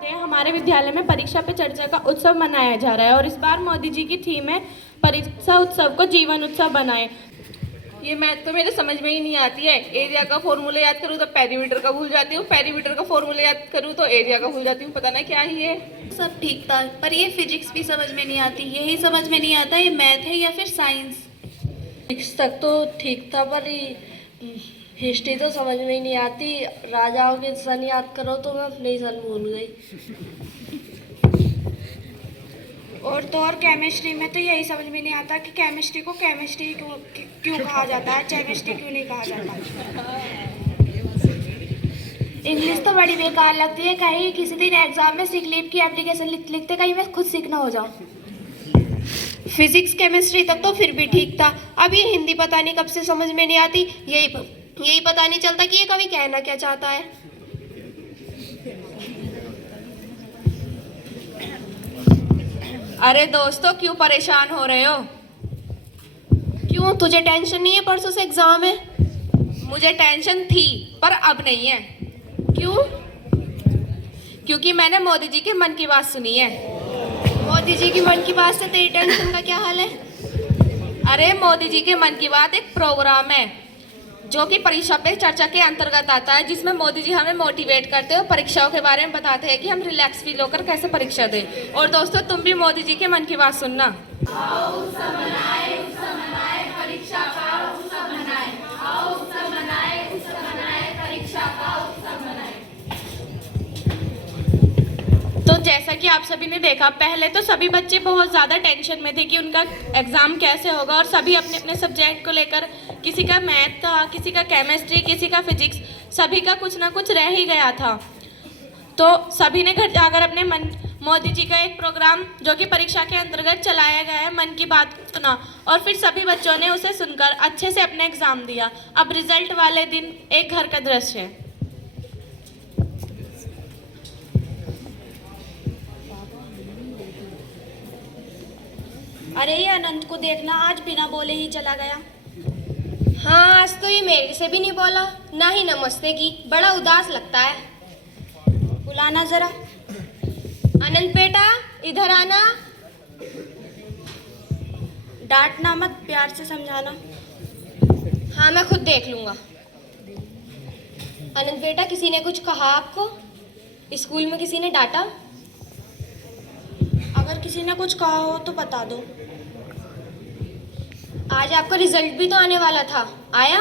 जानते हैं हमारे विद्यालय में परीक्षा पे चर्चा का उत्सव मनाया जा रहा है और इस बार मोदी जी की थीम है परीक्षा उत्सव को जीवन उत्सव बनाए। ये मैथ तो मेरे समझ में ही नहीं आती है। एरिया का फॉर्मूला याद करूँ तो पेरीमीटर का भूल जाती हूँ, पेरीमीटर का फॉर्मूला याद करूँ तो एरिया का भूल जाती हूँ। पता ना क्या ही है। सब ठीक था, पर ये फिजिक्स भी समझ में नहीं आती। यही समझ में नहीं आता ये मैथ है या फिर साइंस। फिजिक्स तक तो ठीक था, पर हिस्ट्री तो समझ में ही नहीं आती। राजाओं के सन याद करो तो मैं अपने ही सन भूल गई। और केमिस्ट्री में तो यही समझ में नहीं आता कि केमिस्ट्री को केमिस्ट्री क्यों कहा जाता है, केमिस्ट्री क्यों नहीं कहा जाता। इंग्लिश तो बड़ी बेकार लगती है। कहीं किसी दिन एग्जाम में सिक लीव की एप्लीकेशन लिखते कहीं मैं खुद सीखना हो जाऊँ। फिजिक्स केमिस्ट्री तक तो फिर भी ठीक था, अब ये हिंदी पता नहीं कब से समझ में नहीं आती। यही पता नहीं चलता कि ये कवि कहना क्या चाहता है। अरे दोस्तों, क्यों परेशान हो रहे हो? क्यों, तुझे टेंशन नहीं है? परसों से एग्जाम है। मुझे टेंशन थी पर अब नहीं है। क्यों? क्योंकि मैंने मोदी जी के मन की बात सुनी है। मोदी जी की मन की बात से तेरी टेंशन का क्या हाल है? अरे मोदी जी के मन की बात एक प्रोग्राम है जो कि परीक्षा पे चर्चा के अंतर्गत आता है, जिसमें मोदी जी हमें मोटिवेट करते हैं, परीक्षाओं के बारे में बताते हैं कि हम रिलैक्स फील होकर कैसे परीक्षा दें। और दोस्तों, तुम भी मोदी जी के मन की बात सुनना। तो जैसा कि आप सभी ने देखा, पहले तो सभी बच्चे बहुत ज़्यादा टेंशन में थे कि उनका एग्ज़ाम कैसे होगा और सभी अपने अपने सब्जेक्ट को लेकर, किसी का मैथ था, किसी का केमिस्ट्री, किसी का फिजिक्स, सभी का कुछ ना कुछ रह ही गया था। तो सभी ने घर जाकर अपने मोदी जी का एक प्रोग्राम जो कि परीक्षा के अंतर्गत चलाया गया है, मन की बात सुना और फिर सभी बच्चों ने उसे सुनकर अच्छे से अपना एग्ज़ाम दिया। अब रिजल्ट वाले दिन एक घर का दृश्य है। अरे ये अनंत को देखना, आज बिना बोले ही चला गया। हाँ, आज तो ये मेरे से भी नहीं बोला, ना ही नमस्ते की। बड़ा उदास लगता है। बुलाना जरा। अनंत बेटा, इधर आना। डांटना मत, प्यार से समझाना। हाँ, मैं खुद देख लूंगा। अनंत बेटा, किसी ने कुछ कहा आपको? स्कूल में किसी ने डांटा? अगर किसी ने कुछ कहा हो तो बता दो। आज आपका रिजल्ट भी तो आने वाला था, आया?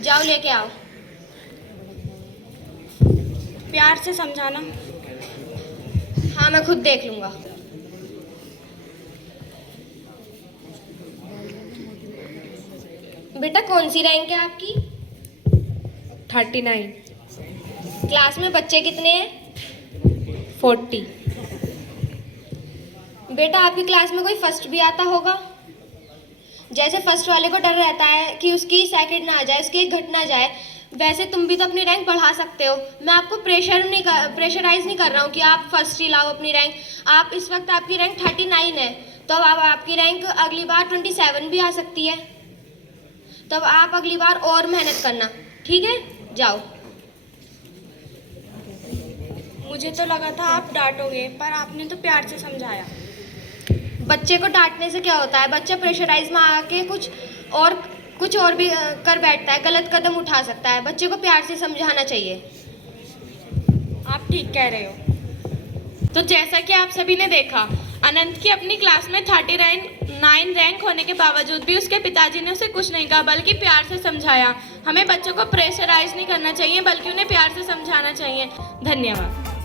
जाओ लेके आओ। प्यार से समझाना। हाँ, मैं खुद देख लूंगा। बेटा, कौन सी रैंक है आपकी? 39। क्लास में बच्चे कितने हैं? 40। बेटा, आपकी क्लास में कोई फर्स्ट भी आता होगा? जैसे फर्स्ट वाले को डर रहता है कि उसकी सेकंड ना आ जाए, उसकी एक घट ना जाए, वैसे तुम भी तो अपनी रैंक बढ़ा सकते हो। मैं आपको प्रेशराइज नहीं कर रहा हूँ कि आप फर्स्ट ही लाओ अपनी रैंक। आप इस वक्त आपकी रैंक 39 है, तो अब आपकी रैंक अगली बार 27 भी आ सकती है। तो अब आप अगली बार और मेहनत करना, ठीक है? जाओ। मुझे तो लगा था आप डांटोगे, पर आपने तो प्यार से समझाया। बच्चे को डांटने से क्या होता है? बच्चा प्रेशराइज में आके कुछ और भी कर बैठता है, गलत कदम उठा सकता है। बच्चे को प्यार से समझाना चाहिए। आप ठीक कह रहे हो। तो जैसा कि आप सभी ने देखा, अनंत की अपनी क्लास में 39 रैंक होने के बावजूद भी उसके पिताजी ने उसे कुछ नहीं कहा, बल्कि प्यार से समझाया। हमें बच्चों को प्रेशराइज नहीं करना चाहिए, बल्कि उन्हें प्यार से समझाना चाहिए। धन्यवाद।